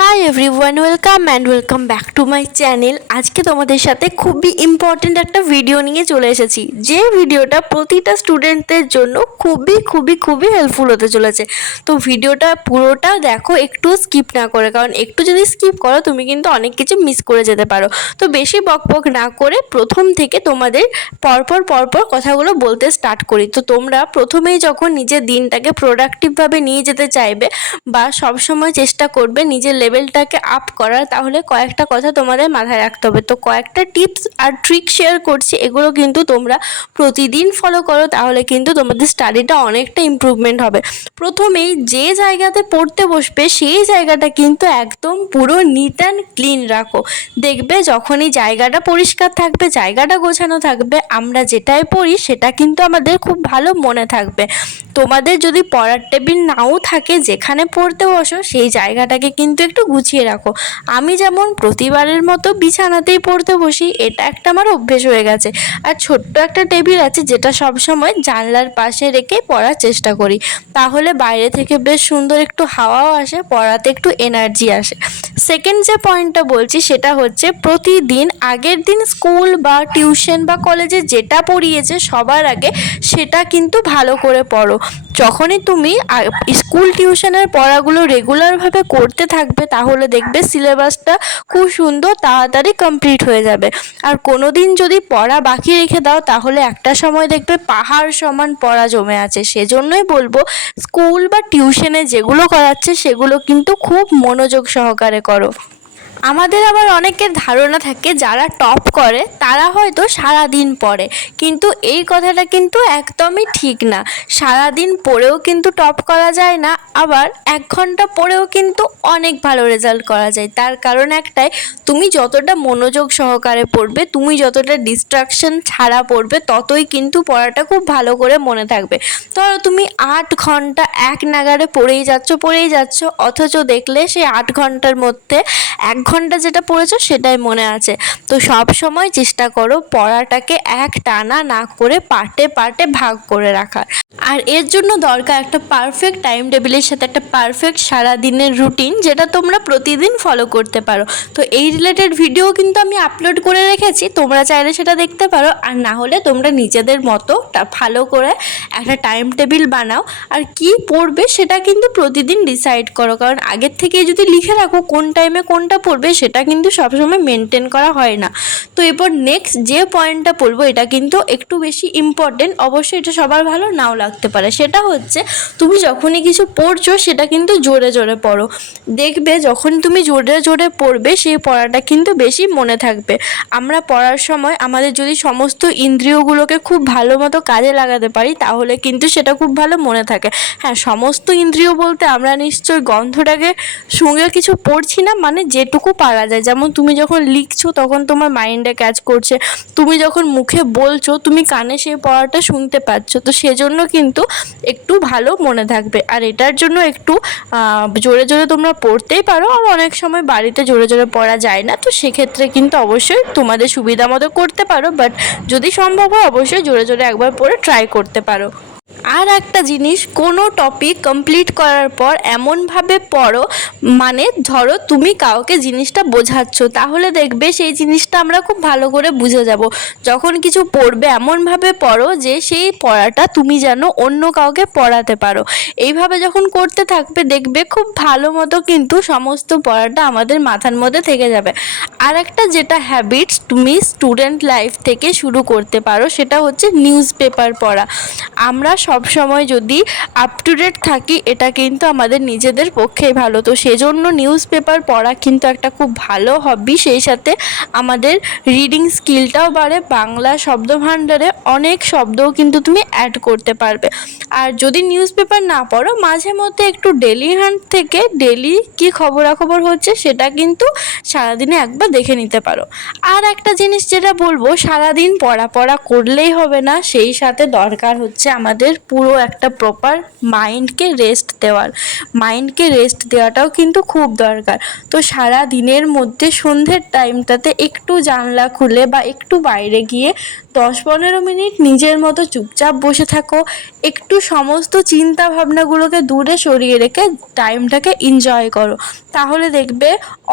Hi everyone, welcome back to my channel. আজকে তোমাদের সাথে খুবই ইম্পর্টেন্ট একটা ভিডিও নিয়ে চলে এসেছি, যে ভিডিওটা প্রতিটা স্টুডেন্টদের জন্য খুবই হেল্পফুল হতে চলেছে। তো ভিডিওটা পুরোটা দেখো, একটু স্কিপ না করে, কারণ একটু যদি স্কিপ করো তুমি কিন্তু অনেক কিছু মিস করে যেতে পারো। তো বেশি বকবক না করে প্রথম থেকে তোমাদের পরপর কথাগুলো বলতে স্টার্ট করি। তো তোমরা প্রথমেই যখন নিজের দিনটাকে প্রোডাক্টিভভাবে নিয়ে যেতে চাইবে বা সবসময় চেষ্টা করবে নিজের লেভেলটাকে আপ করার, তাহলে কয়েকটা কথা তোমাদের মাথায় রাখতে হবে। তো কয়েকটা টিপস আর ট্রিক শেয়ার করছি, এগুলো কিন্তু তোমরা প্রতিদিন ফলো করো, তাহলে কিন্তু তোমাদের স্টাডিটা অনেকটা ইমপ্রুভমেন্ট হবে। প্রথমেই যে জায়গাতে পড়তে বসবে সেই জায়গাটা কিন্তু একদম পুরো নিট অ্যান্ড ক্লিন রাখো। দেখবে যখনই জায়গাটা পরিষ্কার থাকবে, জায়গাটা গোছানো থাকবে, আমরা যেটাই পড়ি সেটা কিন্তু আমাদের খুব ভালো মনে থাকবে। তোমাদের যদি পড়ার টেবিল নাও থাকে, যেখানে পড়তে বসো সেই জায়গাটাকে কিন্তু একটু গুছিয়ে রাখো। আমি যেমন প্রতিবারের মতো বিছানাতেই পড়তে বসি, এটা একটা আমার অভ্যেস হয়ে গেছে। আর ছোট্ট একটা টেবিল আছে, যেটা সবসময় জানলার পাশে রেখে পড়ার চেষ্টা করি, তাহলে বাইরে থেকে বেশ সুন্দর একটু হাওয়াও আসে, পড়াতে একটু এনার্জি আসে। সেকেন্ড যে পয়েন্টটা বলছি সেটা হচ্ছে, প্রতিদিন আগের দিন স্কুল বা টিউশন বা কলেজে যেটা পড়িয়েছে সবার আগে সেটা কিন্তু ভালো করে পড়ো। যখনই তুমি স্কুল টিউশনের পড়াগুলো রেগুলারভাবে করতে থাকবে, তাহলে দেখবে সিলেবাসটা খুব সুন্দর তাড়াতাড়ি কমপ্লিট হয়ে যাবে। আর কোনো দিন যদি পড়া বাকি রেখে দাও, তাহলে একটা সময় দেখবে পাহাড় সমান পড়া জমে আছে। সেজন্যই বলবো, স্কুল বা টিউশনে যেগুলো করাচ্ছে সেগুলো কিন্তু খুব মনোযোগ সহকারে করো। আমাদের আবার অনেকের ধারণা থাকে যারা টপ করে তারা হয়তো সারাদিন পড়ে, কিন্তু এই কথাটা কিন্তু একদমই ঠিক না। সারাদিন পড়েও কিন্তু টপ করা যায় না, আবার 1 ঘন্টা পড়েও কিন্তু অনেক ভালো রেজাল্ট করা যায়। তার কারণ একটাই, তুমি যতটা মনোযোগ সহকারে পড়বে, তুমি যতটা ডিস্ট্রাকশন ছাড়া পড়বে, ততই কিন্তু পড়াটা খুব ভালো করে মনে থাকবে। ধরো তুমি 8 ঘন্টা এক নাগাড়ে পড়েই যাচ্ছ, অথচ দেখলে সেই 8 ঘন্টার মধ্যে 1 ঘন্টা যেটা পড়েছো সেটাই মনে আছে। তো সব সময় চেষ্টা করো পড়াটাকে এক টানা না করে পার্টে ভাগ করে রাখার। আর এর জন্য দরকার একটা পারফেক্ট টাইম টেবিলের সাথে একটা পারফেক্ট সারাদিনের রুটিন, যেটা তোমরা প্রতিদিন ফলো করতে পারো। তো এই রিলেটেড ভিডিও কিন্তু আমি আপলোড করে রেখেছি, তোমরা চাইলে সেটা দেখতে পারো। আর না হলে তোমরা নিজেদের মতো ভালো করে একটা টাইম টেবিল বানাও, আর কি পড়বে সেটা কিন্তু প্রতিদিন ডিসাইড করো। কারণ আগের থেকে যদি লিখে রাখো কোন টাইমে কোনটা পড়বে, সেটা কিন্তু সবসময় মেনটেন করা হয় না। তো এরপর নেক্সট যে পয়েন্টটা বলবো, এটা কিন্তু একটু বেশি ইম্পর্টেন্ট, অবশ্যই এটা সবার ভালো নাও লাগতে পারে। সেটা হচ্ছে, তুমি যখনই কিছু পড়ছো সেটা কিন্তু জোরে পড়ো। দেখবে যখন তুমি জোরে পড়বে, সেই পড়াটা কিন্তু বেশি মনে থাকবে। আমরা পড়ার সময় আমাদের যদি সমস্ত ইন্দ্রিয়গুলোকে খুব ভালো মতো কাজে লাগাতে পারি, তাহলে কিন্তু সেটা খুব ভালো মনে থাকে। হ্যাঁ, সমস্ত ইন্দ্রিয় বলতে আমরা নিশ্চয়ই গন্ধটাকে সঙ্গে কিছু পড়ছি না, মানে যেটুকু পারা যায়। যেমন তুমি যখন লিখছো তখন তোমার মাইন্ডে ক্যাচ করছে, তুমি যখন মুখে বলছো তুমি কানে সেই পড়াটা শুনতে পাচ্ছ। তো সেজন্য কিন্তু একটু ভালো মনে থাকবে। আর এটার জন্য একটু জোরে তোমরা পড়তেই পারো, আর অনেক সময় বাড়িতে জোরে পড়া যায় না, তো সেক্ষেত্রে কিন্তু অবশ্যই তোমাদের সুবিধা মতো করতে পারো। বাট যদি সম্ভব হয় অবশ্যই জোরে একবার পড়ে ট্রাই করতে পারো। আর একটা জিনিস, কোনো টপিক কমপ্লিট করার পর এমনভাবে পড়ো, মানে ধরো তুমি কাউকে জিনিসটা বোঝাচ্ছ, তাহলে দেখবে সেই জিনিসটা আমরা খুব ভালো করে বুঝে যাব। যখন কিছু পড়বে এমনভাবে পড়ো যে সেই পড়াটা তুমি যেন অন্য কাউকে পড়াতে পারো। এইভাবে যখন করতে থাকবে, দেখবে খুব ভালো মতো কিন্তু সমস্ত পড়াটা আমাদের মাথার মধ্যে থেকে যাবে। আর একটা যেটা হ্যাবিটস তুমি স্টুডেন্ট লাইফ থেকে শুরু করতে পারো, সেটা হচ্ছে নিউজ পেপার পড়া। আমরা সব সময় যদি আপ টু ডেট থাকি, এটা কিন্তু আমাদের নিজেদের পক্ষেই ভালো। তো সেজন্য নিউজ পেপার পড়া কিন্তু একটা খুব ভালো হবি। সেই সাথে আমাদের রিডিং স্কিলটাও বাড়ে, বাংলা শব্দভাণ্ডারে অনেক শব্দও কিন্তু তুমি অ্যাড করতে পারবে। আর যদি নিউজ পেপার না পড়ো, মাঝে মধ্যে একটু ডেলি হান্ট থেকে ডেলি কী খবরাখবর হচ্ছে সেটা কিন্তু সারাদিনে একবার দেখে নিতে পারো। আর একটা জিনিস যেটা বলবো, সারাদিন পড়া করলেই হবে না, সেই সাথে দরকার হচ্ছে আমাদের পুরো একটা প্রপার মাইন্ডকে রেস্ট দেওয়াটাও কিন্তু খুব দরকার। তো সারা দিনের মধ্যে সন্ধ্যের টাইমটাতে একটু জানলা খুলে বা একটু বাইরে গিয়ে 10-15 মিনিট নিজের মতো চুপচাপ বসে থাকো, একটু সমস্ত চিন্তা ভাবনাগুলোকে দূরে সরিয়ে রেখে টাইমটাকে এনজয় করো, তাহলে দেখবে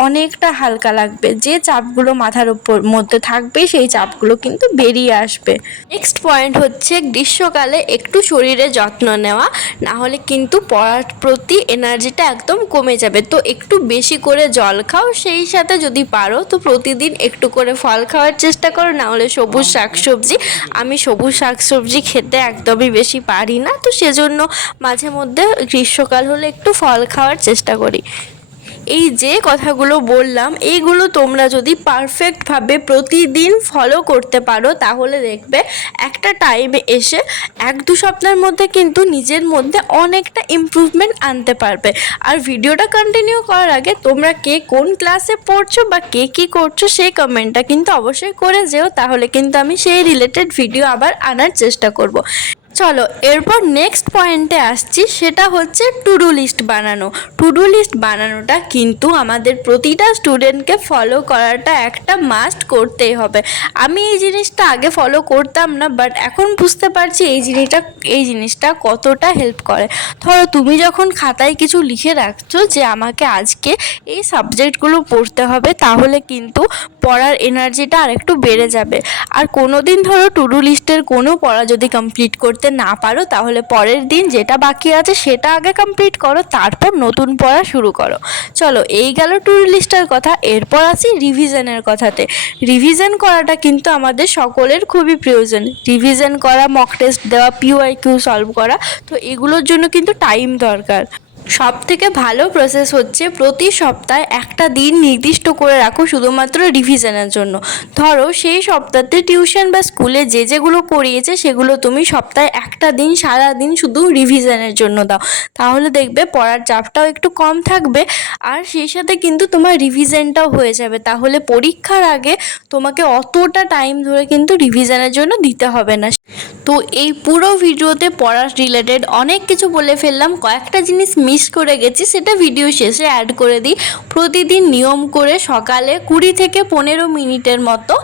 অনেকটা হালকা লাগবে। যে চাপগুলো মাথার মধ্যে থাকবে সেই চাপগুলো কিন্তু বেরিয়ে আসবে। নেক্সট পয়েন্ট হচ্ছে গ্রীষ্মকালে একটু শরীরের যত্ন নেওয়া, না হলে কিন্তু পড়ার প্রতি এনার্জিটা একদম কমে যাবে। তো একটু বেশি করে জল খাও, সেই সাথে যদি পারো তো প্রতিদিন একটু করে ফল খাওয়ার চেষ্টা করো, না হলে সবুজ শাকসবজি। আমি সবুজ শাকসবজি খেতে একদমই বেশি পারি না, তো সেজন্য মাঝে মধ্যে গ্রীষ্মকাল হলে একটু ফল খাওয়ার চেষ্টা করি। এই যে কথাগুলো বললাম এইগুলো তোমরা যদি পারফেক্টভাবে প্রতিদিন ফলো করতে পারো তাহলে দেখবে একটা টাইমে এসে 1-2 সপ্তাহের মধ্যে কিন্তু নিজের মধ্যে অনেকটা ইমপ্রুভমেন্ট আনতে পারবে। আর ভিডিওটা কন্টিনিউ করার আগে তোমরা কে কোন ক্লাসে পড়ছো বা কে কী করছো সেই কমেন্টটা কিন্তু অবশ্যই করে যেও, তাহলে কিন্তু আমি সেই রিলেটেড ভিডিও আবার আনার চেষ্টা করব। চলো এরপর নেক্সট পয়েন্টে আসছি, সেটা হচ্ছে টু ডু লিস্ট বানানো। টু ডু লিস্ট বানানোটা কিন্তু আমাদের প্রতিটা স্টুডেন্টকে ফলো করাটা একটা মাস্ট করতেই হবে। আমি এই জিনিসটা আগে ফলো করতাম না, বাট এখন বুঝতে পারছি এই জিনিসটা কতটা হেল্প করে। ধরো তুমি যখন খাতায় কিছু লিখে রাখছো যে আমাকে আজকে এই সাবজেক্টগুলো পড়তে হবে, তাহলে কিন্তু পড়ার এনার্জিটা আরেকটু বেড়ে যাবে। আর কোনো দিন ধরো টু ডু লিস্টের কোনো পড়া যদি কমপ্লিট করতে না পারো, তাহলে পরের দিন যেটা বাকি আছে সেটা আগে কমপ্লিট করো, তারপর নতুন পড়া শুরু করো। চলো এই গেল টু ডু লিস্টের কথা। এরপর আসি রিভিশনের কথাতে। রিভিশন করাটা কিন্তু আমাদের সকলের খুবই প্রয়োজন। রিভিশন করা, মক টেস্ট দেওয়া, পিওয়াইকিউ সলভ করা, তো এগুলোর জন্য কিন্তু টাইম দরকার। সব থেকে ভালো প্রসেস হচ্ছে প্রতি সপ্তাহে একটা দিন নির্দিষ্ট করে রাখো শুধুমাত্র রিভিশনের জন্য। ধরো সেই সপ্তাহে টিউশন বা স্কুলে যেগুলো করিয়েছে সেগুলো তুমি সপ্তাহে একটা দিন সারা দিন শুধু রিভিশনের জন্য দাও, তাহলে দেখবে পড়ার চাপটাও একটু কম থাকবে, আর সেই সাথে কিন্তু তোমার রিভিশনটাও হয়ে যাবে। তাহলে পরীক্ষার আগে তোমাকে অতটা টাইম ধরে কিন্তু রিভিশনের জন্য দিতে হবে না। তো এই পুরো ভিডিওতে পড়ার রিলেটেড অনেক কিছু বলে ফেললাম, কয়েকটা জিনিস মিস করে গেছি সেটা ভিডিও শেষে অ্যাড করে দিই। প্রতিদিন নিয়ম করে সকালে 20 থেকে 15 মিনিটের মতো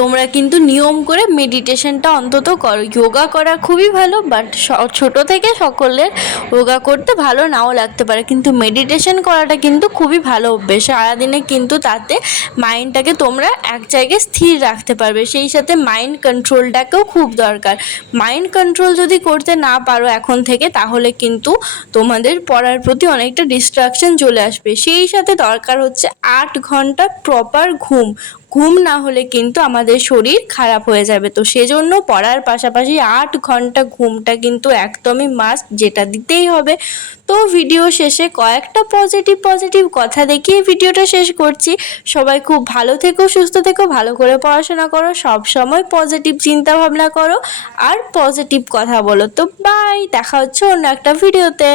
তোমরা কিন্তু নিয়ম করে মেডিটেশনটা অন্তত করো। যোগা করা খুবই ভালো, বাট ছোট থেকে সকলের যোগা করতে ভালো নাও লাগতে পারে, কিন্তু মেডিটেশন করাটা কিন্তু খুবই ভালো অভ্যেস। সারাদিনে কিন্তু তাতে মাইন্ডটাকে তোমরা এক জায়গায় স্থির রাখতে পারবে। সেই সাথে মাইন্ড কন্ট্রোলটাকেও খুব দরকার। মাইন্ড কন্ট্রোল যদি করতে না পারো এখন থেকে, তাহলে কিন্তু তোমাদের পড়ার প্রতি অনেকটা ডিস্ট্রাকশন চলে আসবে। সেই সাথে দরকার হচ্ছে 8 ঘন্টা প্রপার ঘুম। ঘুম না হলে কিন্তু আমাদের শরীর খারাপ হয়ে যাবে। তো সেজন্য পড়ার পাশাপাশি 8 ঘন্টা ঘুমটা কিন্তু একদমই মাস্ট, যেটা দিতেই হবে। তো ভিডিও শেষে কয়েকটা পজিটিভ কথা দেখিয়ে ভিডিওটা শেষ করছি। সবাই খুব ভালো থেকো, সুস্থ থেকো, ভালো করে পড়াশোনা করো, সব সময় পজিটিভ চিন্তা ভাবনা করো আর পজিটিভ কথা বলো। তো বাই, দেখা হচ্ছে অন্য একটা ভিডিওতে।